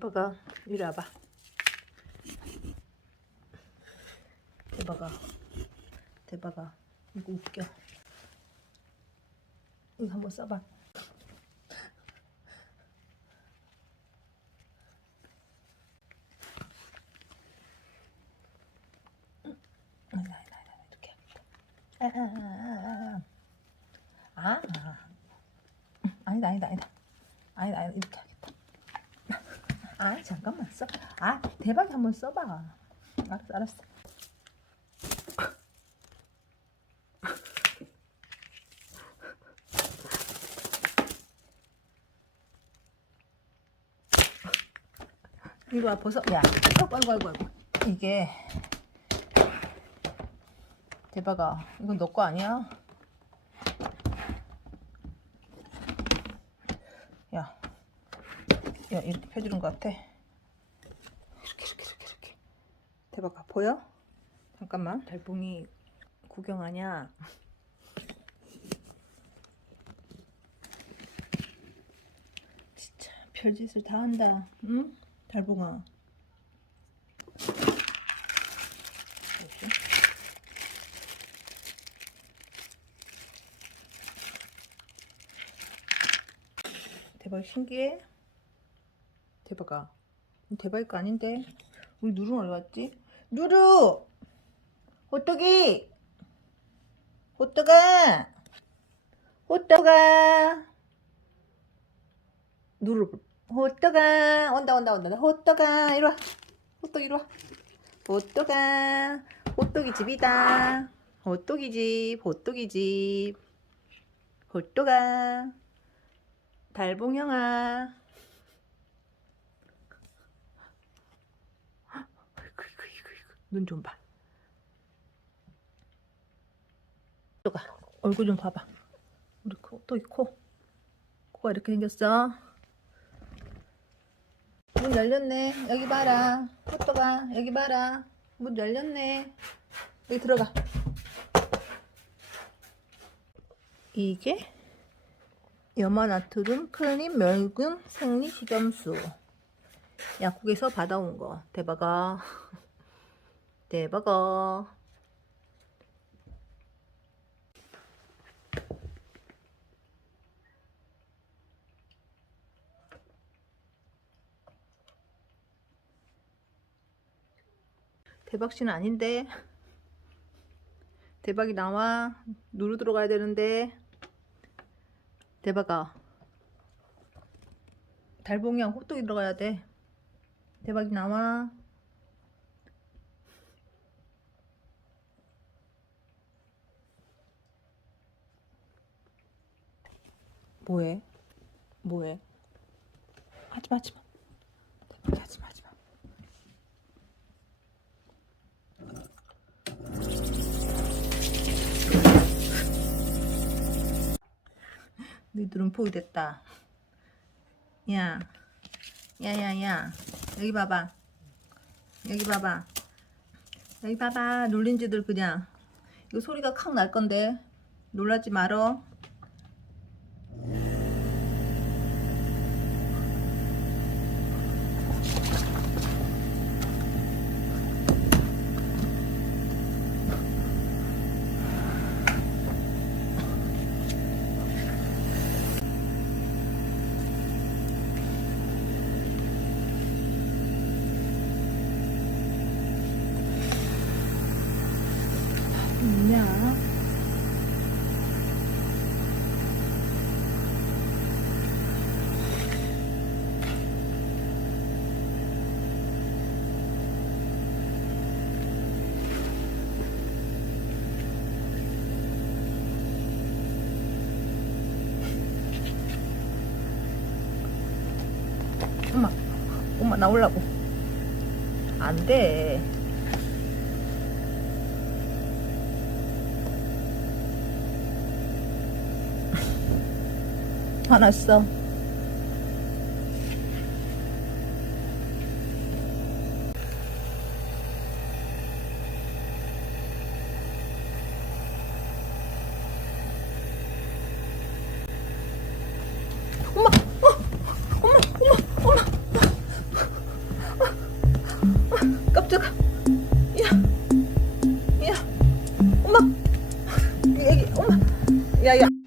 대박아 이리 와봐. 대박아. 대박아. 이거 웃겨. 이거 한번 써봐. 아니다 아니다 아니다 이렇게. 아아아 아 아, 아. 아니다 아니다 아니다. 아니다 아니다. 이렇게 아 잠깐만 써 아 대박이 한번 써봐. 알았어 알았어. 이거 벌써 야 아이고 아이고 아이고. 이게 대박아. 이건 너 거 아니야? 야, 야 이렇게 펴주는 것 같아. 이렇게 이렇게 이렇게 이렇게. 대박아 보여? 잠깐만 달봉이 구경하냐? 진짜 별짓을 다 한다. 응? 달봉아. 대박 신기해? 대박아 대박이 거 아닌데 우리 누르 어디 갔지? 누르! 호떡이! 호떡아! 호떡아! 누르 호떡아 온다 온다 온다 호떡아 이리 와 호떡 이리 와 호떡아 호떡이 집이다 호떡이 집 호떡이 집 호떡아 달봉형아. 눈 좀 봐. 또가 얼굴 좀 봐봐. 우리 코, 또이 코. 코가 이렇게 생겼어. 문 열렸네. 여기 봐라. 코또가 여기 봐라. 문 열렸네. 여기 들어가. 이게 염화나트륨 클린 멸균 생리 식염수 약국에서 받아온 거 대박아 대박아 대박씨는 아닌데. 대박이 나와. 누르 들어가야 되는데. 대박아. 달봉이랑 호떡이 들어가야 돼. 대박이 나와 뭐해 뭐해 하지마 하지마 하지마 하지마 너희들은 포기 됐다. 야, 야, 야, 야, 여기 봐봐. 여기 봐봐. 여기 봐봐. 놀린 지들 그냥. 이거 소리가 칵 날 건데. 놀라지 말어. 뭐냐? 엄마, 엄마 나오려고. 안 돼. 화났어. 엄마, 어, 엄마, 엄마, 엄마. 뜨거. 야, 야, 엄마, 애기, 엄마, 야, 야.